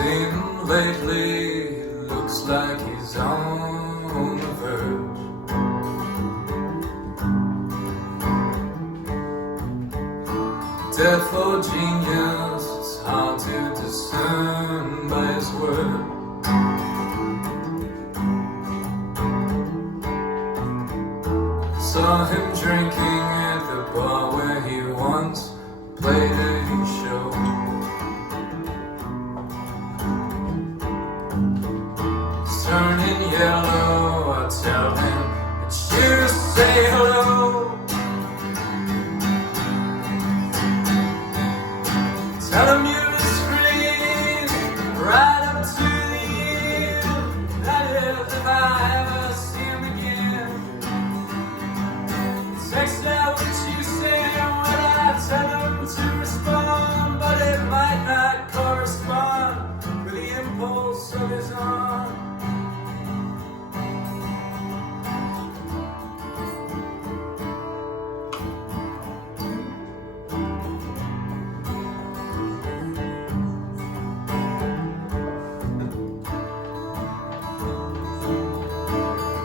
Seen him lately, looks like he's on the verge. Death or genius, it's hard to discern by his word. Saw him drinking at the bar where he once played a show. He's turning yellow, I tell him it's you to say hello. Tell him you're the screen, right up to the end. That is, if I ever see him again. Text out what you say when I tell him to respond, but it might not correspond with the impulse of his arm.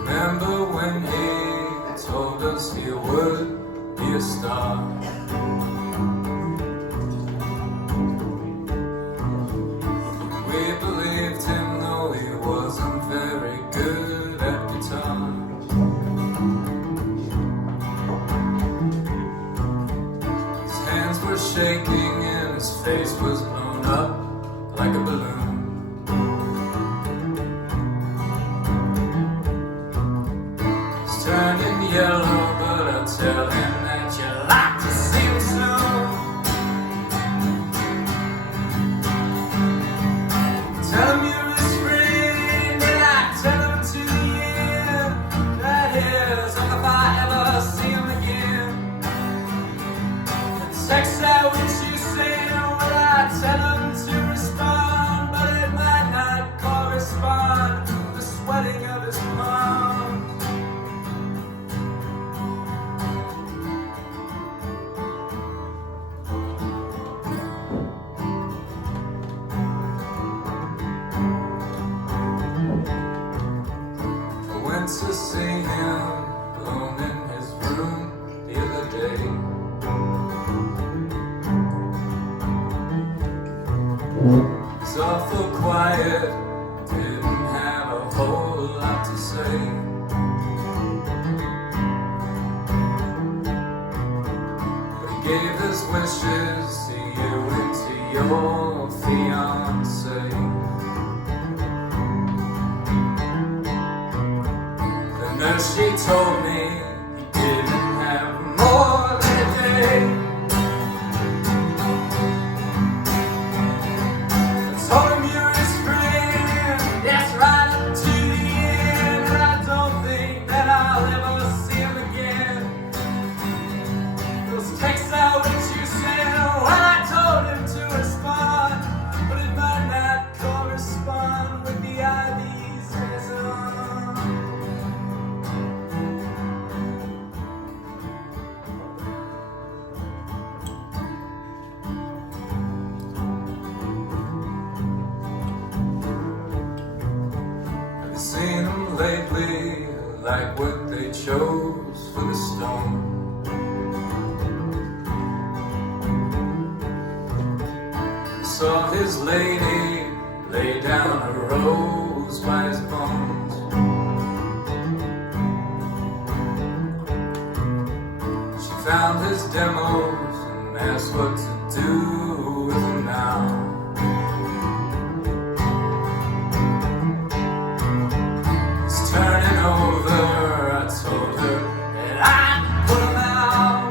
Remember when he told us he would be a star? We believed him though he wasn't very good at guitar. His hands were shaking and his face was blown up like a balloon. Turning yellow, but I tell him that you like to see him soon. Tell him you're his friend, and I tell him to the end. That is, if I ever see him again. Text out what you say when I tell him to respond, but it might not correspond with the sweating of his palms. To see him alone in his room the other day. He's awful quiet, didn't have a whole lot to say. But he gave his wishes to you and to your fiancé. She told me he didn't have more than a day. I told him you're his friend, yes, right up to the end. And I don't think that I'll ever see him again. Those texts out what you said when I told him to respond, but it might not correspond with the IVs in his arm. Seen them lately, like what they chose for the stone. Saw his lady lay down a rose by his bones. She found his demos and asked what to do with them now. Turning over, I told her that I'd put him out.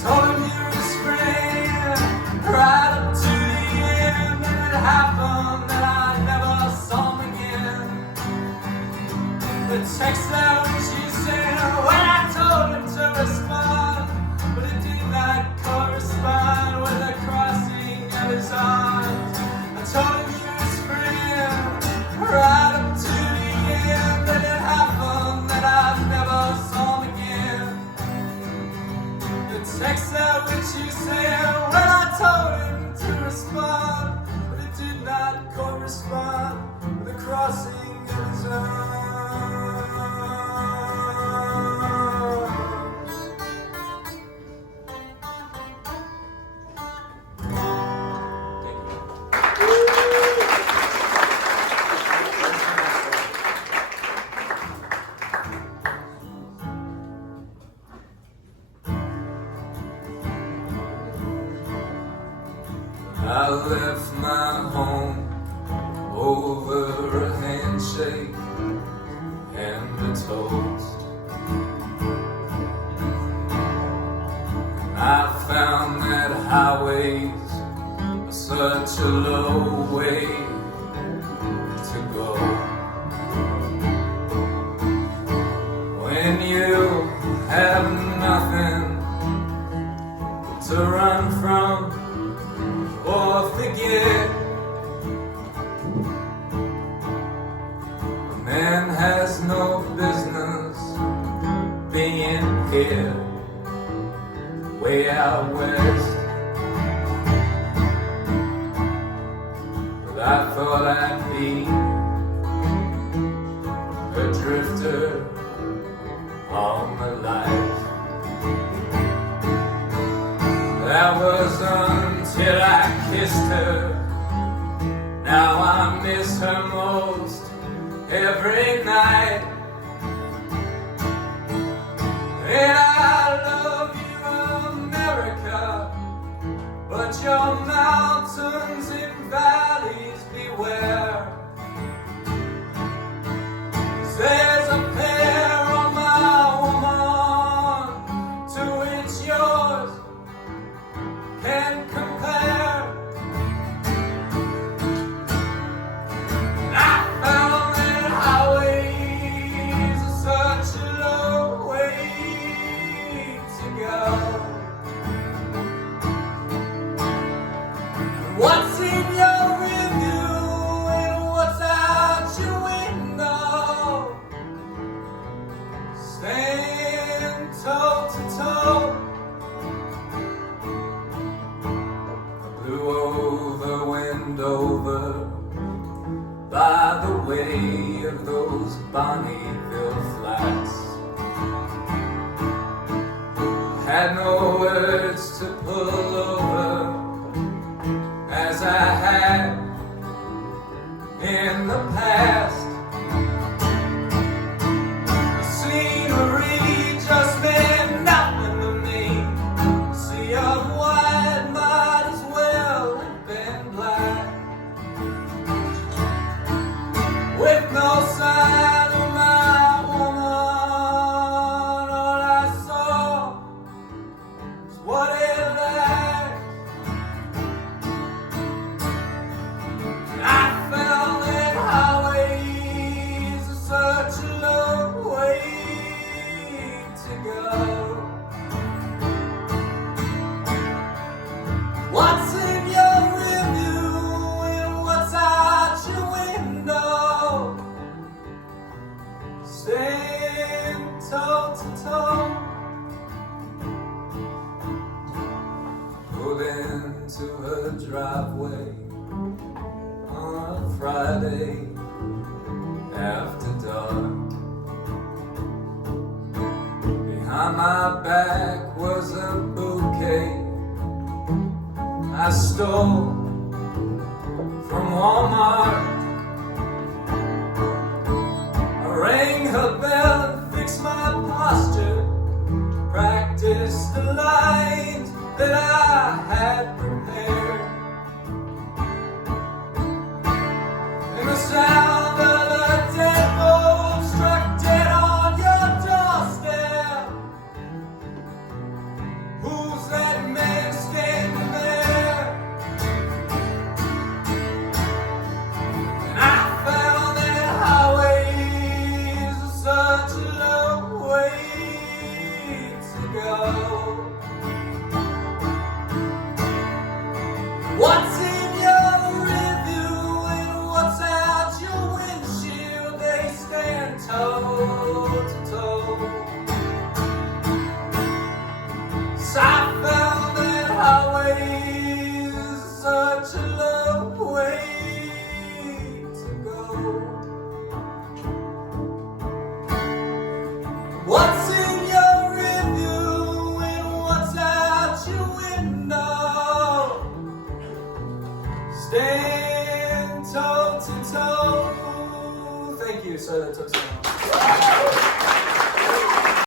Told him you're his friend, right up to the end. And it happened that I never saw him again. The text out what you said when I told him to X out which you said when I told him to respond, but it did not correspond with the crossing of his arms. I left my home over a handshake and a toast. I found that highways are such a low way to go. When you have nothing to run from or forget, a man has no business being here way out west. But I thought I'd be a drifter all my life. That was until I kissed her. Now I miss her most every night. And I love you, America, but your mountains and valleys beware. 'Cause there's a pair on my woman to which yours can compare. And I found that highways are such a low way to go. What's in your review and what's out your window? Stand toe to toe. Flew over Wendover by the way of those Bonneville flats. Had no words to pull over as I had in the past. The scenery just meant nothing to me. Sea of white might as well have been black. With no sign of my woman, all I saw was what it lacked. And I found that highways are such a long way to go. What's in your review and what's out your window? Stand toe to toe. Pulled into her driveway on a Friday after dark. Behind my back was a bouquet I stole from Walmart. I rang her bell and fixed my posture, practiced the lines that I had prepared. And the sound of the deadbolt struck dead on your doorstep. Who's that man standing there? you. Sorry that took so long.